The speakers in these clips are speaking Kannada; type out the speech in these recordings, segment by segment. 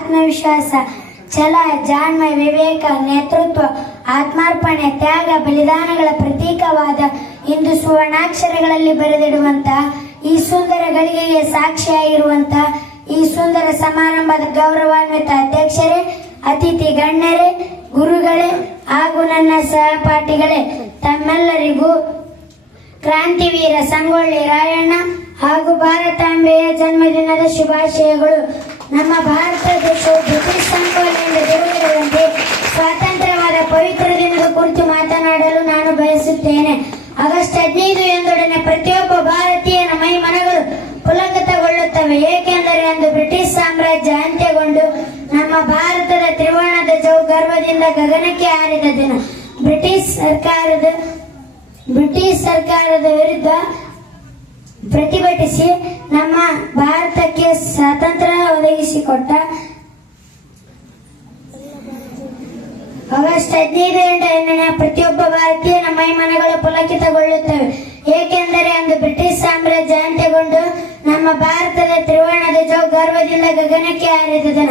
ಆತ್ಮವಿಶ್ವಾಸ, ಛಲ, ಜಾಣ್ಮ, ವಿವೇಕ, ನೇತೃತ್ವ, ಆತ್ಮಾರ್ಪಣೆ, ತ್ಯಾಗ, ಬಲಿದಾನಗಳ ಪ್ರತೀಕವಾದ ಇಂದು ಸುವರ್ಣಾಕ್ಷರಗಳಲ್ಲಿ ಬರೆದಿಡುವಂತ ಈ ಸುಂದರ ಗಳಿಗೆಗೆ ಸಾಕ್ಷಿಯಾಗಿರುವಂತ ಈ ಸುಂದರ ಸಮಾರಂಭದ ಗೌರವಾನ್ವಿತ ಅಧ್ಯಕ್ಷರೇ, ಅತಿಥಿ ಗಣ್ಯರೇ, ಗುರುಗಳೇ ಹಾಗೂ ನನ್ನ ಸಹಪಾಠಿಗಳೇ, ತಮ್ಮೆಲ್ಲರಿಗೂ ಕ್ರಾಂತಿವೀರ ಸಂಗೊಳ್ಳಿ ರಾಯಣ್ಣ ಹಾಗೂ ಭಾರತಾಂಬೆಯ ಜನ್ಮದಿನದ ಶುಭಾಶಯಗಳು. ನಮ್ಮ ಭಾರತ ದೇಶವು ಬ್ರಿಟಿಷ್ ಸಂಕೋಲೆಯಿಂದ ದೂರವಿರುವಂತೆ ಸ್ವಾತಂತ್ರ್ಯವಾದ ಪವಿತ್ರ ದಿನದ ಕುರಿತು ಮಾತನಾಡಲು ನಾನು ಬಯಸುತ್ತೇನೆ ಆಗಸ್ಟ್ ಹದಿನೈದು ಎಂದೊಡನೆ ಪ್ರತಿಯೊಬ್ಬ ಭಾರತೀಯನ ಮೈ ಮನಗಳು ಪುಲಕತಗೊಳ್ಳುತ್ತವೆ ಏಕೆಂದರೆ ಅಂದು ಬ್ರಿಟಿಷ್ ಸಾಮ್ರಾಜ್ಯ ಅಂತ್ಯಗೊಂಡು ನಮ್ಮ ಭಾರತದ ತ್ರಿವರ್ಣ ಧ್ವಜವು ಗರ್ವದಿಂದ ಗಗನಕ್ಕೆ ಹಾರಿದ ದಿನ. ಬ್ರಿಟಿಷ್ ಸರ್ಕಾರದ ಬ್ರಿಟಿಷ್ ಸರ್ಕಾರದ ವಿರುದ್ಧ ಪ್ರತಿಭಟಿಸಿ ನಮ್ಮ ಭಾರತಕ್ಕೆ ಸ್ವಾತಂತ್ರ್ಯ ಒದಗಿಸಿಕೊಟ್ಟ ಆಗಸ್ಟ್ ಹದಿನೈದು ಎಂಟನೇ ಪ್ರತಿಯೊಬ್ಬ ಭಾರತೀಯನ ಮೈಮನಗಳು ಪುಲಕಿತಗೊಳ್ಳುತ್ತವೆ. ಏಕೆಂದರೆ ಅಂದು ಬ್ರಿಟಿಷ್ ಸಾಮ್ರಾಜ್ಯ ಅಂತ್ಯಗೊಂಡು ನಮ್ಮ ಭಾರತದ ತ್ರಿವರ್ಣ ಧ್ವಜವು ಗರ್ವದಿಂದ ಗಗನಕ್ಕೆ ಹಾರಿದ ದಿನ.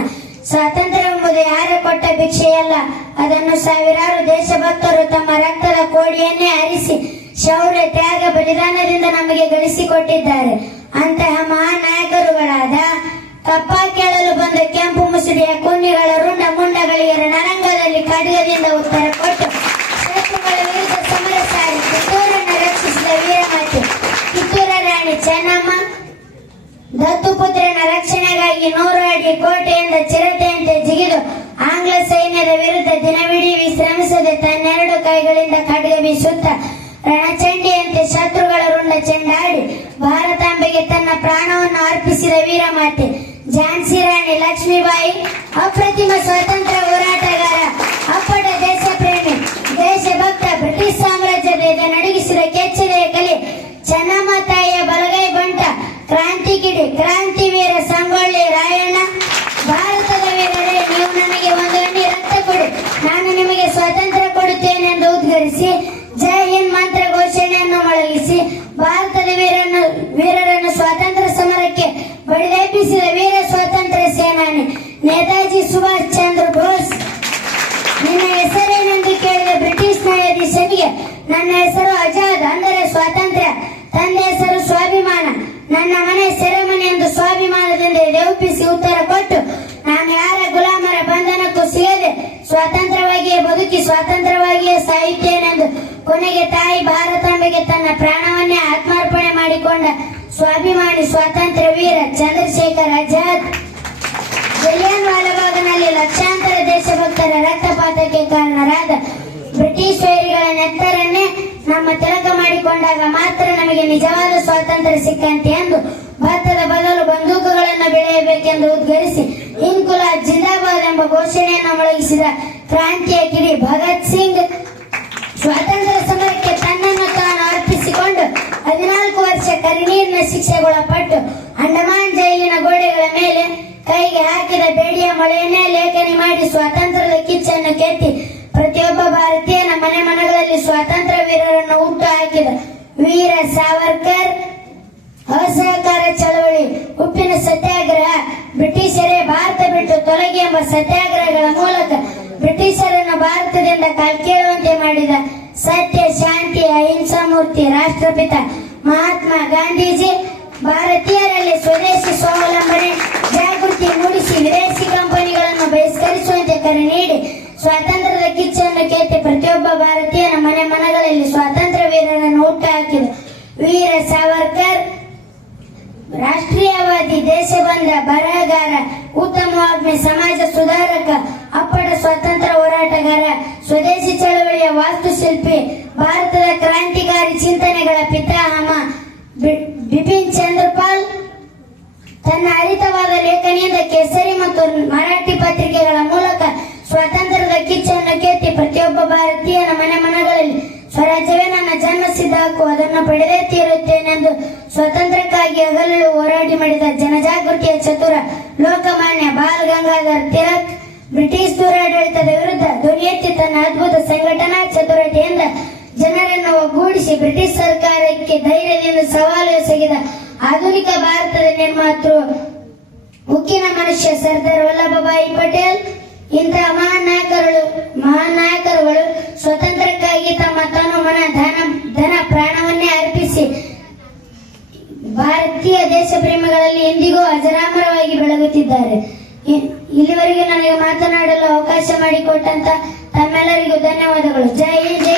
ಸ್ವಾತಂತ್ರ್ಯ ಎಂಬುದು ಯಾರು ಕೊಟ್ಟ ಭಿಕ್ಷೆಯಲ್ಲ. ಅದನ್ನು ಸಾವಿರಾರು ದೇಶಭಕ್ತರು ತಮ್ಮ ರಕ್ತದ ಕೋಡಿಯನ್ನೇ ಹರಿಸಿ ಶೌರ್ಯ, ತ್ಯಾಗ, ಬಲಿದಾನದಿಂದ ನಮಗೆ ಗಳಿಸಿಕೊಟ್ಟಿದ್ದಾರೆ. ಅಂತಹ ಮಹಾನಾಯಕರುಗಳಾದ ಕಪ್ಪ ಕೇಳಲು ಬಂದ ಕೆಂಪು ಮುಸುಡಿಯ ಕುನ್ನಿಗಳ ರುಂಡ ಮುಂಡಗಳಿಗೆ ರಣರಂಗದಲ್ಲಿ ಖಡ್ಗದಿಂದ ಉತ್ತರ ಕೊಟ್ಟು ರಕ್ಷಿಸಿದ ರಾಣಿ ಚೆನ್ನಮ್ಮ, ದತ್ತುಪುತ್ರನ ರಕ್ಷಣೆಗಾಗಿ ನೂರು ಅಡಿ ಕೋಟೆಯಿಂದ ಚಿರತೆಯಂತೆ ಜಿಗಿದು ಆಂಗ್ಲ ಸೈನ್ಯದ ವಿರುದ್ಧ ದಿನವಿಡೀ ವಿಶ್ರಮಿಸದೆ ತನ್ನೆರಡು ಕೈಗಳಿಂದ ಖಡ್ಗ ಬೀಸುತ್ತ ರಣಚಂಡಿಯಂತೆ ಶತ್ರುಗಳ ರುಂಡ ಚೆಂಡಾಡಿ ಭಾರತಾಂಬೆಗೆ ತನ್ನ ಪ್ರಾಣವನ್ನು ಅರ್ಪಿಸಿದ ವೀರಮಾತೆ ಝಾನ್ಸಿ ರಾಣಿ ಲಕ್ಷ್ಮೀಬಾಯಿ ಅಪ್ರತಿಮ ಸ್ವಾತಂತ್ರ್ಯ ಹೋರಾಟಗಾರ ಅಪ್ಪಟ ದೇಶ ಪ್ರೇಮಿ ದೇಶಭಕ್ತ ಬ್ರಿಟಿಷ್ ಸಾಮ್ರಾಜ್ಯದ ಎದೆ ನಡುಗಿಸಿದ ಕೆಚ್ಚದೆಯ ಕಲಿ ಚೆನ್ನಮ್ಮ ತಾಯಿಯ ಬಲಗೈ ಬಂಟ ಕ್ರಾಂತಿ ಕಿಡಿ ಕ್ರಾಂತಿವೀರ ಸಂಗೊಳ್ಳಿ ರಾಯಣ್ಣ ಭಾರತದ ವೀರರೇ ನೀವು ನನಗೆ ಒಂದು ಹನಿ ರಕ್ತ ಕೊಡಿ ನಾನು ನಿಮಗೆ ಸ್ವಾತಂತ್ರ್ಯ ಕೊಡುತ್ತೇನೆ ಜೈ ಹಿಂದ್ ಮಂತ್ರ ಘೋಷಣೆಯನ್ನು ಮೊಳಗಿಸಿ ಭಾರತದ ವೀರನ್ನು ವೀರರನ್ನು ಸ್ವಾತಂತ್ರ್ಯ ಸಮರಕ್ಕೆ ಬಡಿದೆಬ್ಬಿಸಿದ ವೀರ ಸ್ವಾತಂತ್ರ್ಯ ಸೇನಾನಿ ನೇತಾಜಿ ಸುಭಾಷ್ ಚಂದ್ರ ಬೋಸ್. ನಿನ್ನ ಹೆಸರೇನೆಂದು ಕೇಳಿದ ಬ್ರಿಟಿಷ್ ನ್ಯಾಯಾಧೀಶನಿಗೆ ನನ್ನ ಹೆಸರು ಆಜಾದ್, ಅಂದರೆ ಸ್ವಾತಂತ್ರ್ಯ. ತಂದೆ ಹೆಸರು ಸ್ವಾಭಿಮಾನ. ನನ್ನ ಮನೆ ಸೆರೆಮನೆ ಎಂದು ಸ್ವಾಭಿಮಾನದಿಂದ ದೇವಪಿಸಿ ಉತ್ತರ ಕೊಟ್ಟು ಕೊನೆಗೆ ತಾಯಿ ಭಾರತಾಂಬೆಗೆ ತನ್ನ ಪ್ರಾಣವನ್ನೇ ಆತ್ಮಾರ್ಪಣೆ ಮಾಡಿಕೊಂಡ ಸ್ವಾಭಿಮಾನಿ ಸ್ವಾತಂತ್ರ್ಯ ವೀರ ಚಂದ್ರಶೇಖರ್ ಆಜಾದ್. ಜಲಿಯನ್ ವಾಲಬಾಗ್ನಲ್ಲಿ ಲಕ್ಷಾಂತರ ದೇಶಭಕ್ತರ ರಕ್ತಪಾತಕ್ಕೆ ಕಾರಣರಾದ ಬ್ರಿಟಿಷ್ ವೈರಿಗಳ ನೆತ್ತರನ್ನೇ ನಮ್ಮ ತಿಲಕ ಮಾಡಿಕೊಂಡಾಗ ಮಾತ್ರ ನಮಗೆ ನಿಜವಾದ ಸ್ವಾತಂತ್ರ್ಯ ಸಿಕ್ಕಂತೆ ಎಂದು ಭತ್ತದ ಬದಲು ಬಂದೂಕುಗಳನ್ನು ಬೆಳೆಯಬೇಕೆಂದು ಉದ್ಘರಿಸಿ ಇನ್ಕುಲಾ ಜಿಂದಾಬಾದ್ ಎಂಬ ಘೋಷಣೆಯನ್ನು ಮೊಳಗಿಸಿದ ಕ್ರಾಂತಿಯ ಕಿರಿ ಭಗತ್ ಸಿಂಗ್ ಸ್ವಾತಂತ್ರ್ಯ ಸಮರಕ್ಕೆ ತನ್ನನ್ನು ತಾನು ಅರ್ಪಿಸಿಕೊಂಡು ಹದಿನಾಲ್ಕು ವರ್ಷ ಕರಿನೀರಿನ ಶಿಕ್ಷೆಗೊಳಪಟ್ಟು ಅಂಡಮಾನ್ ಜೈಲಿನ ಗೋಡೆಗಳ ಮೇಲೆ ಕೈಗೆ ಹಾಕಿದ ಬೇಡಿಯ ಮೊಳೆಯನ್ನೇ ಲೇಖನಿ ಮಾಡಿ ಸ್ವಾತಂತ್ರ್ಯದ ಕಿಚ್ಚನ್ನು ಕೆತ್ತಿ ಪ್ರತಿಯೊಬ್ಬ ಭಾರತೀಯನ ಮನೆ ಮನಗಳಲ್ಲಿ ಸ್ವಾತಂತ್ರ್ಯ ವೀರರನ್ನು ಹುಟ್ಟು ಹಾಕಿದ ವೀರ ಸಾವರ್ಕರ್, ಅಸಹಕಾರ ಚಳವಳಿ, ಉಪ್ಪಿನ ಸತ್ಯಾಗ್ರಹ, ಬ್ರಿಟಿಷರೇ ಭಾರತ ಬಿಟ್ಟು ತೊಲಗಿ ಎಂಬ ಸತ್ಯಾಗ್ರಹಗಳ ಮೂಲಕ ಬ್ರಿಟಿಷರನ್ನು ಭಾರತದಿಂದ ಕಲ್ಕೇಳುವಂತೆ ಮಾಡಿದ ಸತ್ಯ, ಶಾಂತಿ, ಅಹಿಂಸಾ ಮೂರ್ತಿ ರಾಷ್ಟ್ರಪಿತ ಮಹಾತ್ಮ ಗಾಂಧೀಜಿ ಭಾರತೀಯರಲ್ಲಿ ಸ್ವದೇಶಿ ಸ್ವಾವಲಂಬನೆ, ಜಾಗೃತಿ ಮೂಡಿಸಿ ವಿದೇಶಿ ಕಂಪನಿಗಳನ್ನು ಬಹಿಷ್ಕರಿಸುವಂತೆ ಕರೆ ನೀಡಿ ಸ್ವಾತಂತ್ರ್ಯದ ರಾಷ್ಟ್ರೀಯವಾದಿ ದೇಶಬಂಧ ಬರಹಗಾರ ಉತ್ತಮವಾಗ್ಮಿ ಸಮಾಜ ಸುಧಾರಕ, ಅಪ್ಪಟ ಸ್ವಾತಂತ್ರ್ಯ ಹೋರಾಟಗಾರ, ಸ್ವದೇಶಿ ಚಳವಳಿಯ ವಾಸ್ತುಶಿಲ್ಪಿ, ಭಾರತದ ಕ್ರಾಂತಿಕಾರಿ ಚಿಂತನೆಗಳ ಪಿತಾಮಹ ಬಿಪಿನ್ ಚಂದ್ರಪಾಲ್. ತನ್ನ ಅರಿತವಾದ ಲೇಖನಿಯಿಂದ ಕೇಸರಿ ಮತ್ತು ಮರಾಠಿ ಪತ್ರಿಕೆಗಳ ಮೂಲಕ ಸ್ವಾತಂತ್ರ್ಯದ ಕಿಚ್ಚನ್ನು ಕೆತ್ತಿ ಪ್ರತಿಯೊಬ್ಬ ಭಾರತೀಯನ ಮನೆ ಮನಗಳಲ್ಲಿ, ಸ್ವರಾಜ್ಯವೇ ನನ್ನ ಜನ್ಮಸಿದ್ಧ ಹಕ್ಕು ಅದನ್ನು ಪಡೆದೇ ಮಾಡಿದ ಜನಜಾಗೃತಿಯ ಚತುರ ಲೋಕಮಾನ್ಯ ಬಾಲ್ ಗಂಗಾಧರ್ ತಿಲಕ್, ಬ್ರಿಟಿಷ್ ದುರಾಡಳಿತದ ವಿರುದ್ಧ ಧ್ವನಿ ತನ್ನ ಅದ್ಭುತ ಸಂಘಟನಾ ಚತುರತೆಯಿಂದ ಜನರನ್ನು ಒಗ್ಗೂಡಿಸಿ ಬ್ರಿಟಿಷ್ ಸರ್ಕಾರಕ್ಕೆ ಧೈರ್ಯದಿಂದ ಸವಾಲು ಎಸಗಿದ ಆಧುನಿಕ ಭಾರತದ ನಿರ್ಮಾತೃ ಉಕ್ಕಿನ ಮನುಷ್ಯ ಸರ್ದಾರ್ ವಲ್ಲಭಭಾಯಿ ಪಟೇಲ್ ದೇಶ ಪ್ರೇಮಿಗಳಲ್ಲಿ ಎಂದಿಗೂ ಅಜರಾಮರವಾಗಿ ಬೆಳಗುತ್ತಿದ್ದಾರೆ. ಇಲ್ಲಿವರೆಗೆ ನನಗೆ ಮಾತನಾಡಲು ಅವಕಾಶ ಮಾಡಿಕೊಟ್ಟಂತ ತಮ್ಮೆಲ್ಲರಿಗೂ ಧನ್ಯವಾದಗಳು. ಜೈ ಜೈ